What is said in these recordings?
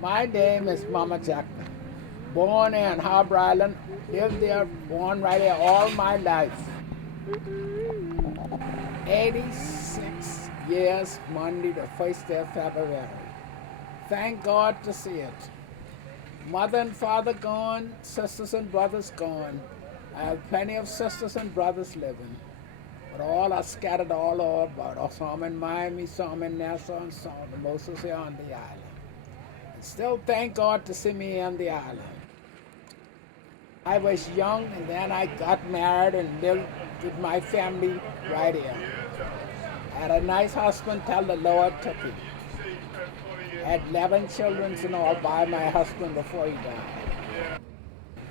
My name is Mamma Jacqueline. Born in Harbour Island, lived there, born right here all my life. 86 years, Monday, the first day of February. Thank God to see it. Mother and father gone, sisters and brothers gone. I have plenty of sisters and brothers living, but all are scattered all over about. Some in Miami, some in Nassau, and some most is here on the island. And still thank God to see me on the island. I was young and then I got married and lived with my family right here. I had a nice husband till the Lord took him. I had 11 children and all by my husband before he died.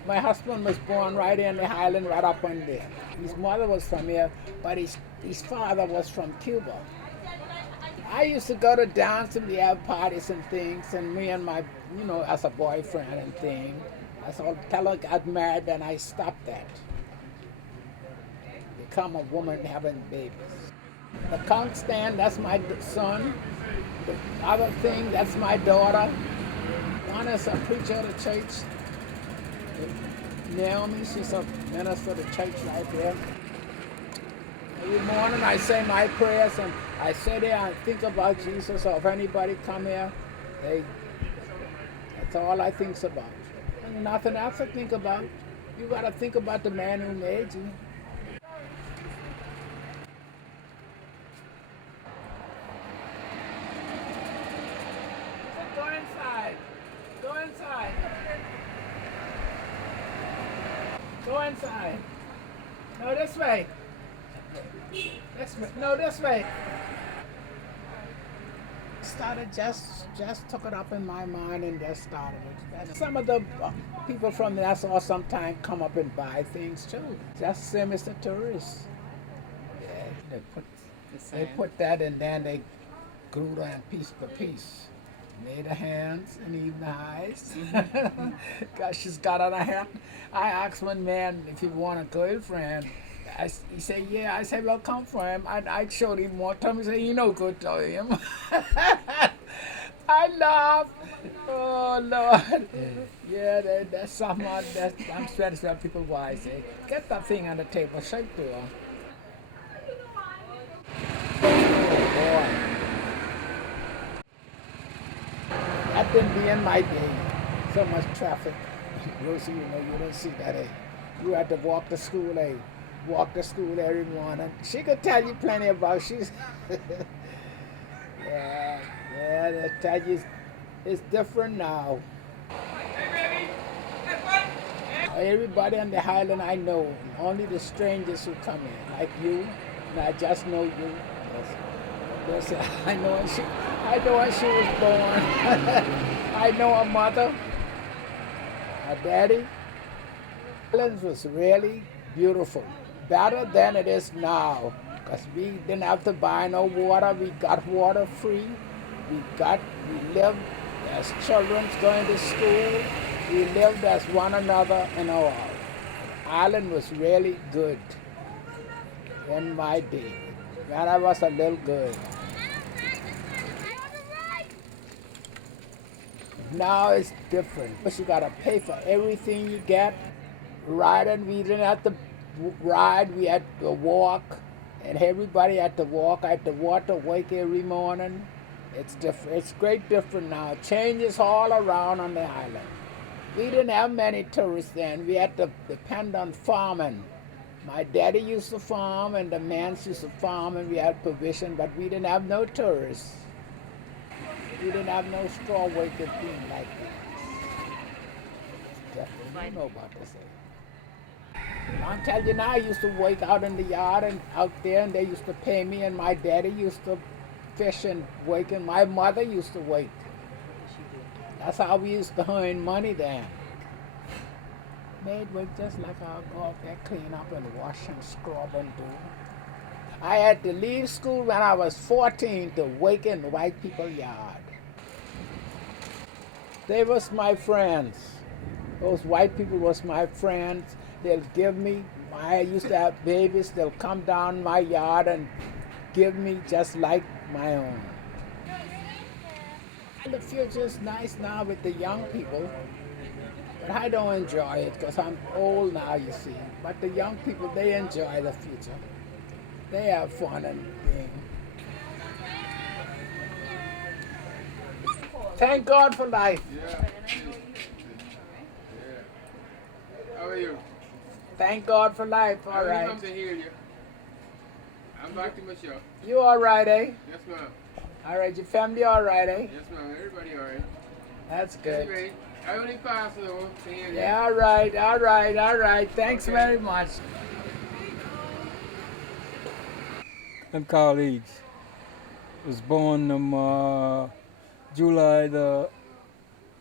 My husband was born right in the island, right up on there. His mother was from here, but his father was from Cuba. I used to go to dance and we have parties and things, and me and my, as a boyfriend and thing. So till I got married, then I stopped that. Become a woman having babies. The conch stand, that's my son. The other thing, that's my daughter. One is a preacher of the church. Naomi, she's a minister of the church right there. Every morning I say my prayers and I sit there and think about Jesus, or if anybody come here, that's all I think about. And nothing else to think about. You got to think about the man who made you. Go inside. Go inside. Go inside. No, this way. No, this way. Started just took it up in my mind and just started it. Some of the people from Nassau sometimes come up and buy things too. Just same as the tourists. Yeah, they put that and then they grew them piece by piece. Made her hands and even the eyes. Cause she's got on a hat. I asked one man if he want a girlfriend. He said, yeah. I said, well, come for him. I showed him one time. He said, you know good to him. I laughed. Oh, Lord. Yeah, that's something. I'm satisfied people wise. Say, get that thing on the table. Shake to her. Oh, boy. That didn't be in my day. So much traffic. Rosie, you don't see that. You had to walk to school, walk to school every morning. She could tell you plenty about she's yeah, they tell you it's different now. Everybody on the island I know, only the strangers who come in, like you, and I just know you. Yes. I know when she was born. I know her mother, her daddy. Island was really beautiful. Better than it is now, because we didn't have to buy no water. We got water free. We lived as children going to school. We lived as one another and all. Island was really good in my day, when I was a little girl. Now it's different. But you gotta pay for everything you get. Riding, we didn't have to ride, we had to walk, and everybody had to walk. I had to walk to work every morning. It's different. It's great different now. Changes all around on the island. We didn't have many tourists then. We had to depend on farming. My daddy used to farm and the men used to farm and we had provision, but we didn't have no tourists. We didn't have no straw working thing like that. Definitely, you know about this. I'll tell you now, I used to work out in the yard and out there, and they used to pay me, and my daddy used to fish and work, and my mother used to work. That's how we used to earn money then. Made work just like I'll go out there, clean up and wash and scrub and do. I had to leave school when I was 14 to work in white people's yard. They was my friends. Those white people was my friends. They'll give me, I used to have babies, they'll come down my yard and give me just like my own. The future is nice now with the young people, but I don't enjoy it because I'm old now, you see. But the young people, they enjoy the future. They have fun and being. Thank God for life. Yeah. How are you? Thank God for life, all right. I'm to hear you. I'm back to my show. You all right, eh? Yes, ma'am. All right, your family all right, eh? Yes, ma'am. Everybody all right. That's good. Anyway, I only passed though. To hear you. Yeah, all right, all right, all right. Thanks very much. I'm Carl Higgs. Was born July the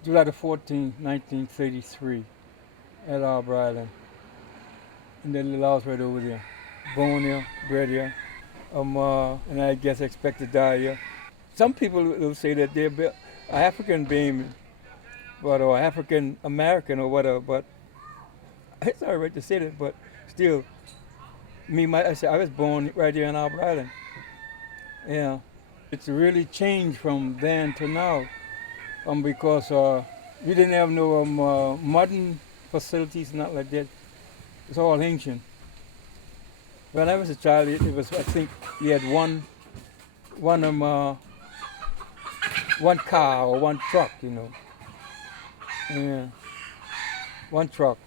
14th, 1933, at Harbour Island, in the little house right over there. Born here, bred here, and I guess expect to die here. Some people will say that they're African baby, or African American or whatever, but it's all right to say that, but still, I was born right here in Harbour Island. Yeah, it's really changed from then to now, because we didn't have no modern facilities, not like that. It's all ancient. When I was a child, it was, I think we had one car or one truck, you know. Yeah, one truck,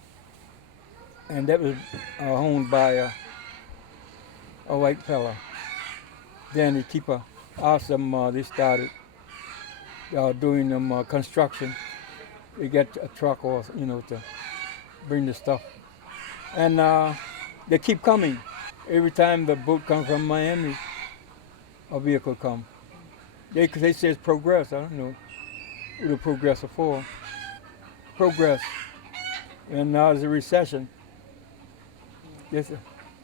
and that was owned by a white fella. Then the keeper asked them, they started doing construction. They get a truck or, to bring the stuff. And they keep coming. Every time the boat comes from Miami, a vehicle comes. They say it's progress. I don't know what the progress are for. Progress. And now there's a recession. Yes,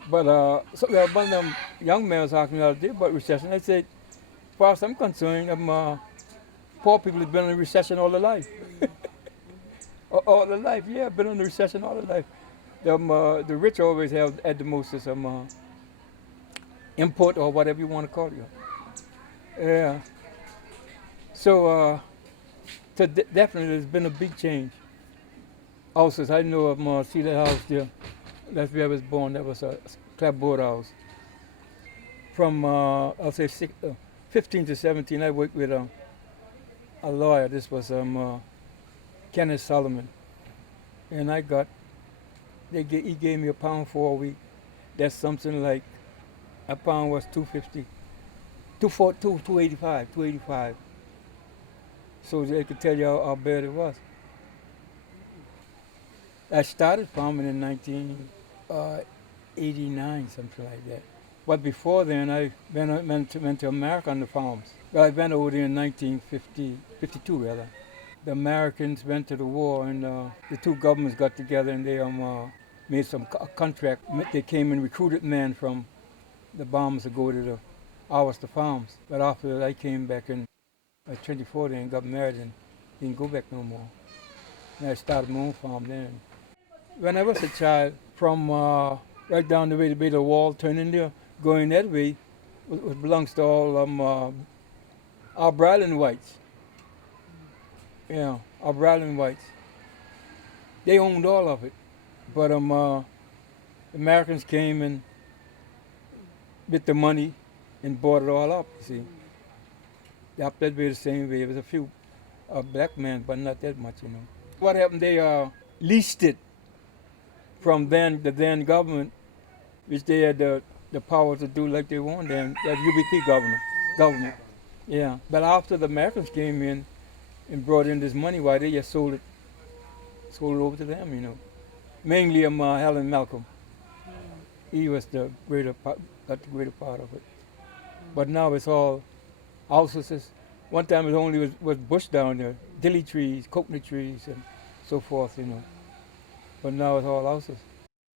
but so one of them young men was asking me the other day about recession. I said, as far as I'm concerned, poor people have been in a recession all their life. All their life, yeah, been in a recession all their life. The rich always have at the most some input or whatever you want to call it. Yeah. So, definitely there's been a big change. Houses, I know of see that house there. That's where I was born. That was a clapboard house. From I'll say 15 to 17, I worked with a lawyer. This was Kenneth Solomon, and he gave me £1 for a week. That's something like a pound was $2.50, $2.85. So they could tell you how bad it was. I started farming in 1989, something like that. But before then, I went to America on the farms. I went over there in 1952 rather. The Americans went to the war, and the two governments got together, and they made some contract. They came and recruited men from the Bahamas to go to the farms. But after that, I came back in 24 then and got married and didn't go back no more. And I started my own farm then. When I was a child, from right down the way the wall turning there, going that way, it belongs to all Harbour Island whites. Yeah, Harbour Island whites. They owned all of it. But Americans came and with the money and bought it all up, you see. Up that way the same way. There was a few black men, but not that much, What happened, they leased it from the then government, which they had the power to do like they wanted, and that UBP government. Yeah. But after the Americans came in and brought in this money, why they just sold it over to them, Mainly Helen Malcolm. He was got the greater part of it. But now it's all houses. One time it only was bush down there, dilly trees, coconut trees, and so forth, But now it's all houses.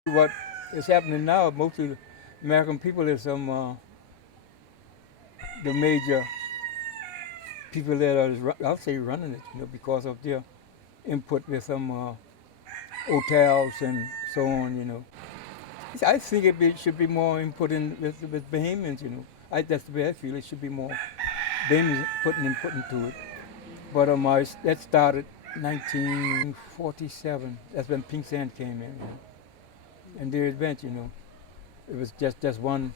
What is happening now, most of the American people is the major people that are, I'll say, running it, because of their input with some hotels and so on. I think should be more input in with Bahamians. That's the way I feel. It should be more Bahamians putting input into it. But that started 1947. That's when Pink Sand came in, and their event. It was just one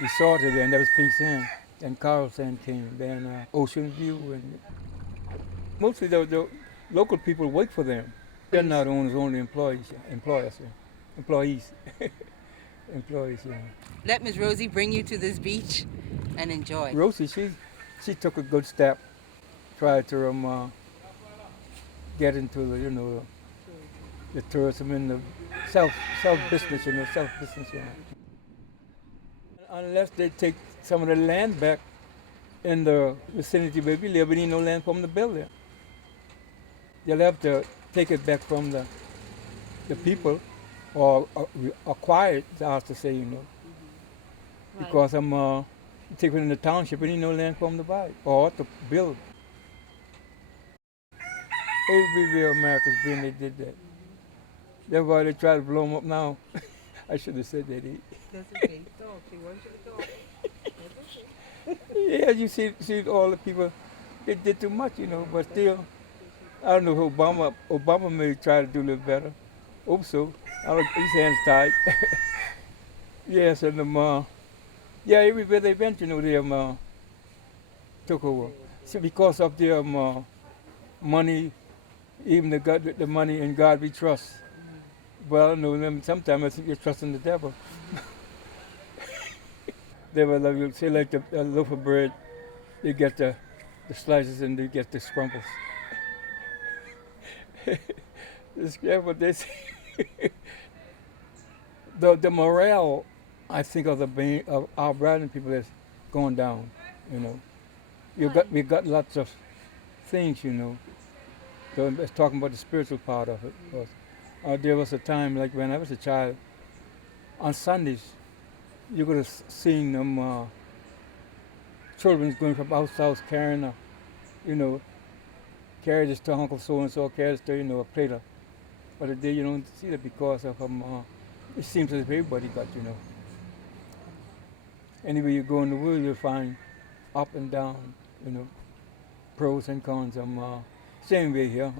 resort there, and that was Pink Sand. And Carl Sand came, then Ocean View, and mostly the local people work for them. They're not owners, only employees. Employees. Employees, yeah. Let Miss Rosie bring you to this beach and enjoy. Rosie, she took a good step, tried to get into the tourism and the self business, self business. Unless they take some of the land back in the vicinity where we live, we need no land for them to build there. They'll have to take it back from the people, or acquire it, I have to say, because I'm taking it in the township, we need no land for them to buy or to build. Everywhere America's been, they did that. That's why they try to blow them up now. I should have said that. That's okay. Talk. She wants you to talk. That's okay. Yeah, you see all the people, they did too much, but still, I don't know if Obama may try to do a little better. Hope so. His hands tied. Yes, and everywhere they went, they took over. So because of their money, even the money in God we trust. Well, no, sometimes I think you're trusting the devil. They were like a loaf of bread, you get the slices and you get the scrumbles. That's what they say. The morale, I think, of our Bradley people is going down. We got lots of things. So it's talking about the spiritual part of it. Because, there was a time, like when I was a child, on Sundays, you could have seen them children going from house to house carrying carry this to Uncle so and so, carry this to a plate of. But today you don't see that because of it seems as if everybody got. Anywhere you go in the world, you'll find up and down, pros and cons. Same way here.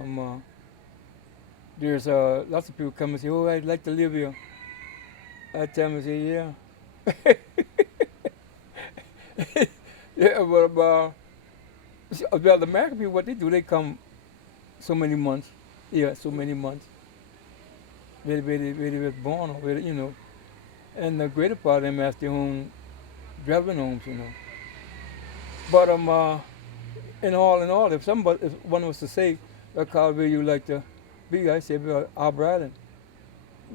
There's lots of people come and say, "Oh, I'd like to live here." I tell them, I say, "Yeah." Yeah, but the American people, what they do, they come so many months. Yeah, so many months. Where they were born, or and the greater part of them has their own dwelling homes, But in all, if one was to say, "Carl, where you like to be?" I say, Harbour Island.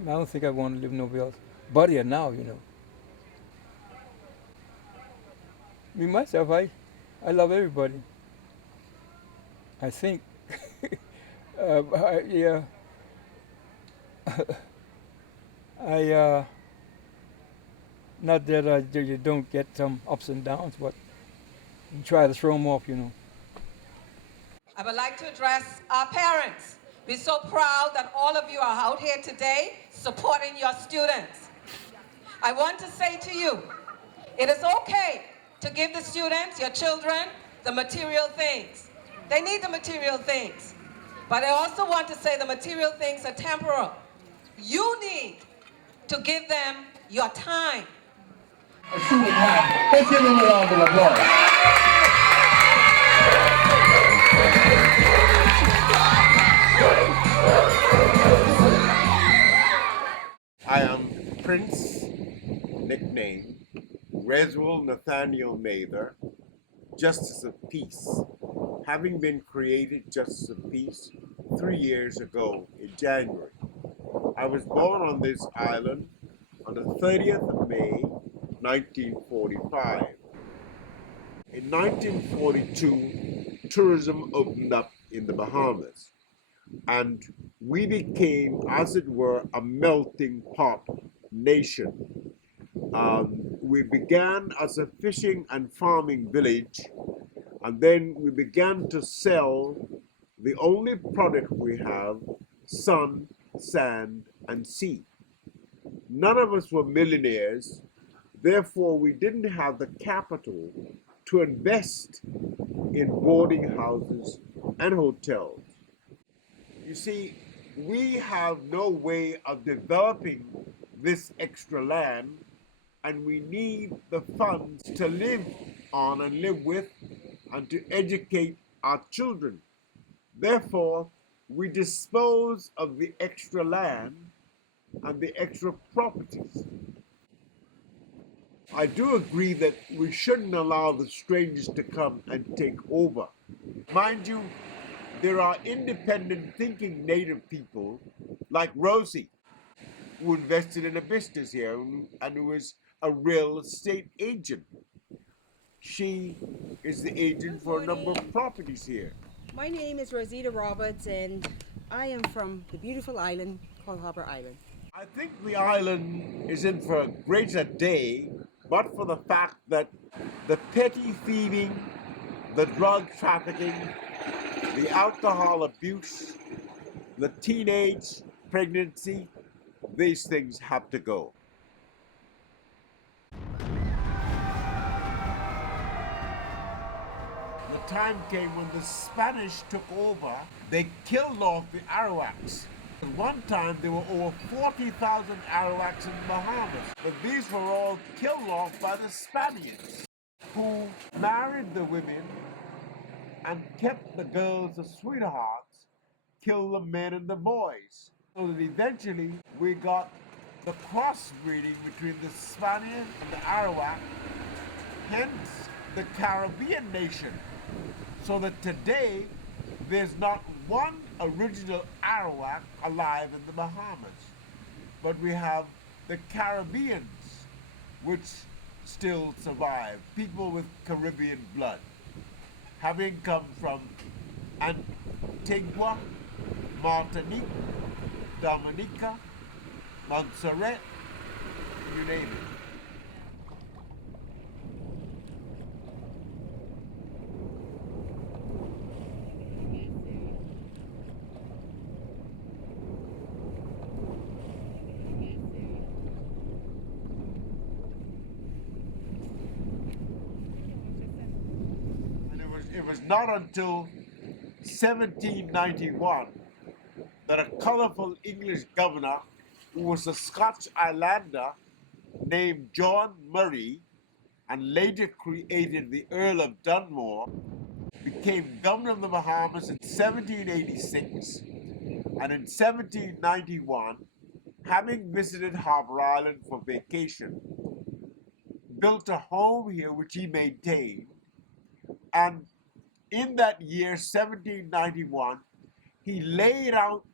I don't think I want to live nowhere else. But here now, Me myself, I love everybody. I think. Yeah. Not that you don't get some ups and downs, but you try to throw them off, I would like to address our parents. We're so proud that all of you are out here today supporting your students. I want to say to you, it is okay to give the students, your children, the material things. They need the material things. But I also want to say the material things are temporal. You need to give them your time. Let's give them a round of applause. I am Prince, nickname Reswell Nathaniel Mather, Justice of Peace, having been created Justice of Peace 3 years ago in January. I was born on this island on the 30th of May, 1945. In 1942, tourism opened up in the Bahamas, and we became, as it were, a melting pot nation. We began as a fishing and farming village, And then we began to sell the only product we have, sun, sand, and sea. None of us were millionaires, therefore we didn't have the capital to invest in boarding houses and hotels. You see, we have no way of developing this extra land, and we need the funds to live on and live with and to educate our children. Therefore, we dispose of the extra land and the extra properties. I do agree that we shouldn't allow the strangers to come and take over. Mind you, there are independent thinking native people like Rosie, who invested in a business here and who is a real estate agent. She is the agent for a number of properties here. My name is Rosita Roberts, and I am from the beautiful island called Harbour Island. I think the island is in for a greater day, but for the fact that the petty thieving, the drug trafficking, the alcohol abuse, the teenage pregnancy, these things have to go. The time came when the Spanish took over, they killed off the Arawaks. At one time, there were over 40,000 Arawaks in the Bahamas, but these were all killed off by the Spaniards, who married the women and kept the girls as sweethearts, killed the men and the boys. So that eventually we got the crossbreeding between the Spaniard and the Arawak, hence the Caribbean nation. So that today there's not one original Arawak alive in the Bahamas, but we have the Caribbeans, which still survive, people with Caribbean blood, having come from Antigua, Martinique, Dominica, Montserrat, you name it. It was not until 1791 that a colorful English governor, who was a Scotch Islander named John Murray, and later created the Earl of Dunmore, became governor of the Bahamas in 1786, and in 1791, having visited Harbour Island for vacation, built a home here which he maintained, and in that year, 1791, he laid out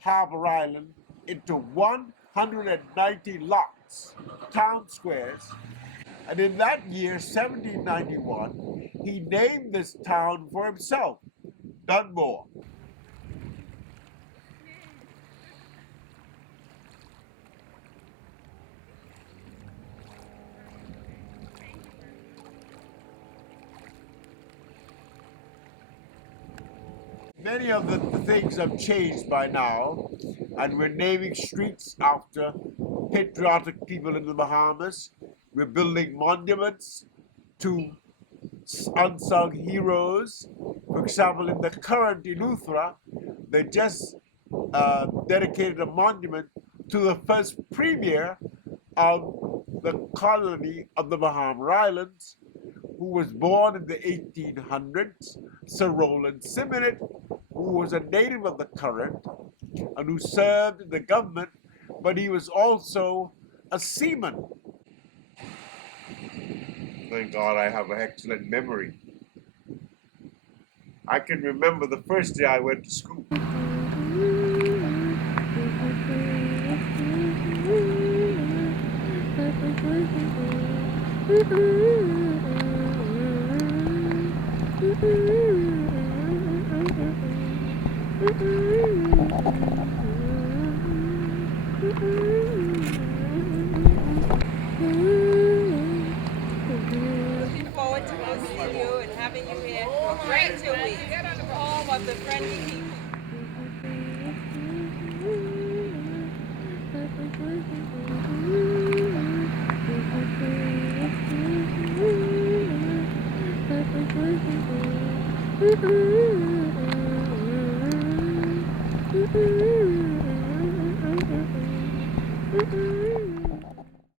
Harbour Island into 190 lots, town squares, and in that year, 1791, he named this town for himself, Dunmore. Many of the things have changed by now, and we're naming streets after patriotic people in the Bahamas. We're building monuments to unsung heroes. For example, in the current Eleuthera, they just dedicated a monument to the first premier of the colony of the Bahamas Islands, who was born in the 1800s, Sir Rowland Simonette, who was a native of the current and who served in the government, but he was also a seaman. Thank God I have an excellent memory. I can remember the first day I went to school. Looking forward to hosting you and having you here Mm-hmm.